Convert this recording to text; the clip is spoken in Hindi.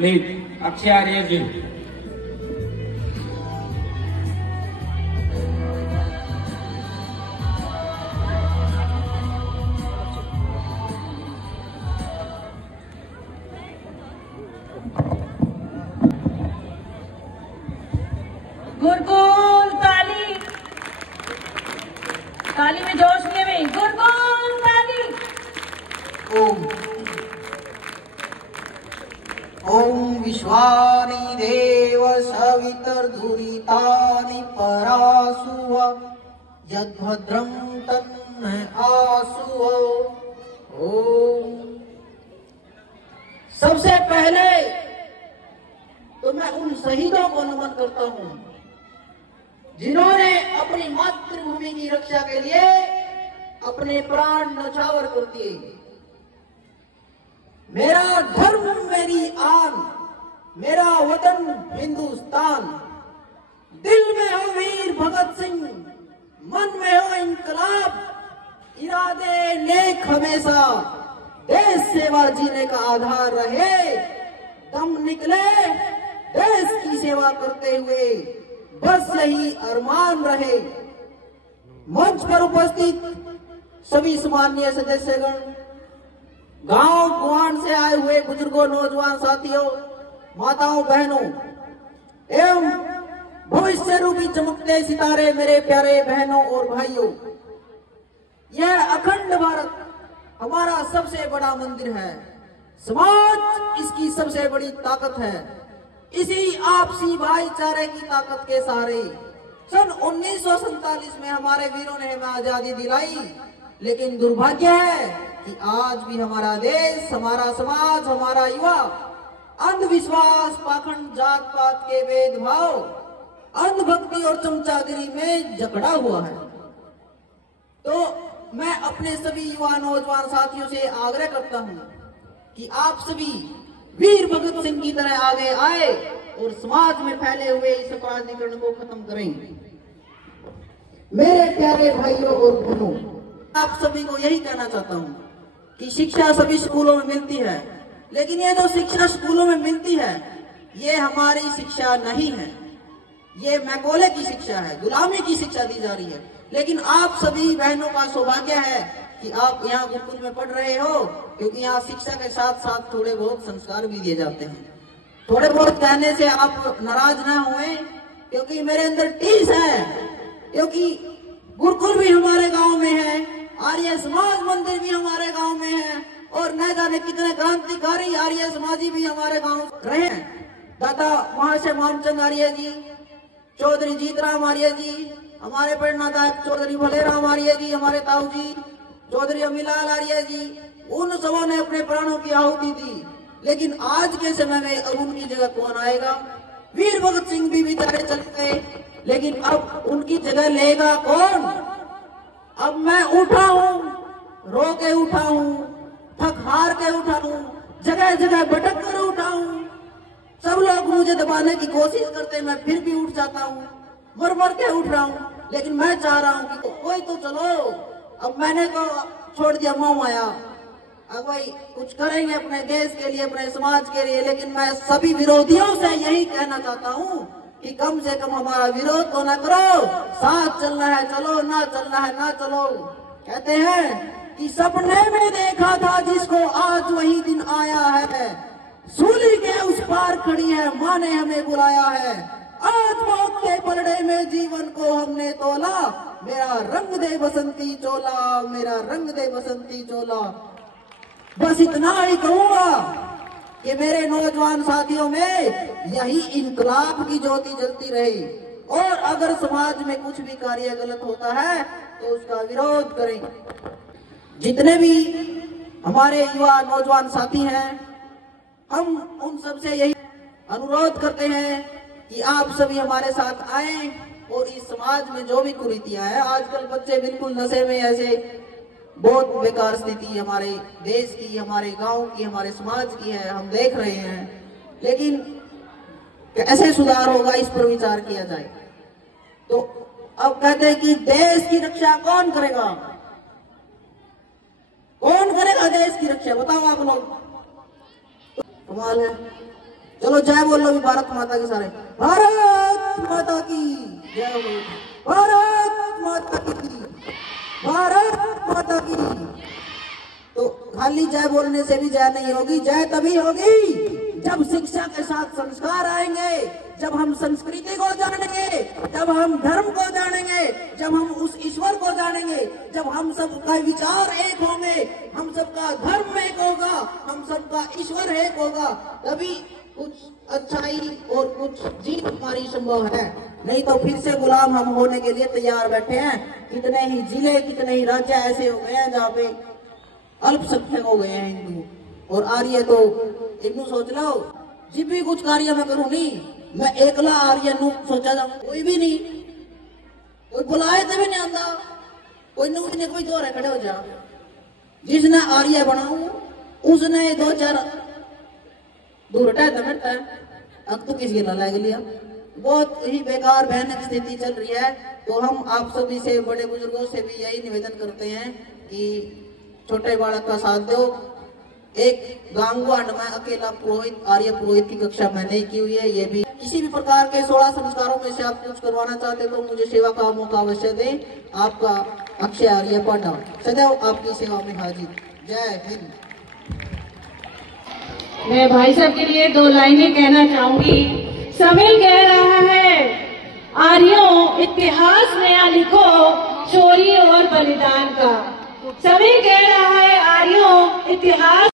प्लीज अक्षय आर्य जी। गुरकुल ताली, ताली में जोश लिए में गुरकुल ताली। ओम ओम विश्वानि देव सवितर्धुरितानि परासुव यद्भद्रं तन्न आसुव। ओम। सबसे पहले तो मैं उन शहीदों को नमन करता हूं जिन्होंने अपनी मातृभूमि की रक्षा के लिए अपने प्राण न्यौछावर कर दिए। मेरा धर्म मेरी आन, मेरा वतन हिंदुस्तान। दिल में हो वीर भगत सिंह, मन में हो इंकलाब, इरादे नेक हमेशा देश सेवा जीने का आधार रहे। दम निकले देश की सेवा करते हुए, बस यही अरमान रहे। मंच पर उपस्थित सभी सम्माननीय सदस्यगण, गांव गुआन से आए हुए बुजुर्गों, नौजवान साथियों, माताओं, बहनों एवं भविष्य रूपी चमकते सितारे, मेरे प्यारे बहनों और भाइयों, यह अखंड भारत हमारा सबसे बड़ा मंदिर है। समाज इसकी सबसे बड़ी ताकत है। इसी आपसी भाईचारे की ताकत के सहारे सन 1947 में हमारे वीरों ने हमें आजादी दिलाई। लेकिन दुर्भाग्य है कि आज भी हमारा देश, हमारा समाज, हमारा युवा अंधविश्वास, पाखंड, जात पात के भेदभाव, अंधभक्ति और चमचागिरी में जकड़ा हुआ है। तो मैं अपने सभी युवा नौजवान साथियों से आग्रह करता हूं कि आप सभी वीर भगत सिंह की तरह आगे आए और समाज में फैले हुए इस अपराधीकरण को खत्म करें। मेरे प्यारे भाइयों और बहनों, आप सभी को यही कहना चाहता हूं कि शिक्षा सभी स्कूलों में मिलती है, लेकिन ये जो शिक्षा स्कूलों में मिलती है, ये हमारी शिक्षा नहीं है। ये मैकोले की शिक्षा है, गुलामी की शिक्षा दी जा रही है। लेकिन आप सभी बहनों का सौभाग्य है कि आप यहाँ गुरुकुल में पढ़ रहे हो, क्योंकि यहाँ शिक्षा के साथ साथ थोड़े बहुत संस्कार भी दिए जाते हैं। थोड़े बहुत कहने से आप नाराज ना हुए, क्योंकि मेरे अंदर टीस है, क्योंकि गुरुकुल भी हमारे गांव में है, आर्य समाज मंदिर भी हमारे गांव में है, और न जाने कितने क्रांतिकारी आर्य समाजी भी हमारे गांव रहे हैं। दादा महाशय मामचंद आर्य जी, चौधरी जीतराम आर्य जी, हमारे प्रेरणादायक चौधरी भलेराम आर्य जी, हमारे ताऊ जी चौधरी अमीलाल आर्य जी, उन सबों ने अपने प्राणों की आहुति दी। लेकिन आज के समय में अब उनकी जगह कौन आएगा? वीर भगत सिंह भी बेचारे चले गए, लेकिन अब उनकी जगह लेगा कौन? अब मैं उठा हूं, रो के उठा हूं, थक हार के उठा हूं, जगह जगह भटक कर उठा हूं। सब लोग मुझे दबाने की कोशिश करते, मैं फिर भी उठ जाता हूं, मर मर के उठ रहा हूं। लेकिन मैं चाह रहा हूं कि कोई तो चलो। अब मैंने तो छोड़ दिया मोह माया, अब भाई कुछ करेंगे अपने देश के लिए, अपने समाज के लिए। लेकिन मैं सभी विरोधियों से यही कहना चाहता हूं कि कम से कम हमारा विरोध तो ना करो, साथ चलना है चलो, ना चलना है ना चलो। कहते हैं कि सपने में देखा था जिसको, आज वही दिन आया है। सूली के उस पार खड़ी है, माँ ने हमें बुलाया है। आज मौत के पलड़े में जीवन को हमने तोला। मेरा रंग दे बसंती चोला, मेरा रंग दे बसंती चोला। बस इतना ही कहूंगा कि मेरे नौजवान साथियों में यही इनकलाब की ज्योति जलती रही, और अगर समाज में कुछ भी कार्य गलत होता है तो उसका विरोध करें। जितने भी हमारे युवा नौजवान साथी हैं, हम उन सबसे यही अनुरोध करते हैं कि आप सभी हमारे साथ आए और इस समाज में जो भी कुरीतियां हैं, आजकल बच्चे बिल्कुल नशे में, ऐसे बहुत बेकार स्थिति हमारे देश की, हमारे गांव की, हमारे समाज की है, हम देख रहे हैं। लेकिन कैसे सुधार होगा, इस पर विचार किया जाए। तो अब कहते हैं कि देश की रक्षा कौन करेगा? कौन करेगा देश की रक्षा? बताओ आप लोग। कमाल है, चलो जय बोल लो भी भारत माता की सारे। भारत माता की जय हो। भारत माता की, भारत माता की। तो खाली जय बोलने से भी जय नहीं होगी। जय तभी होगी जब शिक्षा के साथ संस्कार आएंगे, जब हम संस्कृति को जानेंगे, जब हम धर्म को जानेंगे, जब हम उस ईश्वर को जानेंगे, जब हम सबका विचार एक होंगे, हम सबका धर्म एक होगा, हम सबका ईश्वर एक होगा, तभी कुछ अच्छाई और कुछ जीत हमारी संभव है। नहीं तो फिर से गुलाम हम होने के लिए तैयार बैठे हैं। कितने ही जिले, कितने ही राज्य ऐसे हो गए हैं जहाँ पे अल्पसंख्यक हो गए हैं हिंदू और आर्य। तो हिंदू सोच लो जिब भी कुछ कार्य मैं करूं नहीं, मैं एकला आर्य नू सोचा जाऊं, कोई भी नहीं, कोई बुलाए तभी नहीं आता, कोई नू ने कोई दो खड़े हो जा। जिसने आर्य बनाऊ उसने दो चार दूर हटाया बैठता है। अब तो किसी ला लग लिया। बहुत ही बेकार भयानक स्थिति चल रही है। तो हम आप सभी से, बड़े बुजुर्गों से भी यही निवेदन करते हैं कि छोटे बालक का साथ दो। एक गांगवाड़ में अकेला पुरोहित, आर्य पुरोहित की कक्षा मैंने ही की हुई है। ये भी किसी भी प्रकार के 16 संस्कारों में से आप कुछ करवाना चाहते तो मुझे सेवा का मौका अवश्य दें। आपका अक्षय आर्य पांडा सदैव आपकी सेवा में हाजिर। जय हिंद। मैं भाई साहब के लिए 2 लाइनें कहना चाहूंगी। समील कह रहा है, आर्यों इतिहास नया लिखो चोरी और बलिदान का। समील कह रहा है, आर्यों इतिहास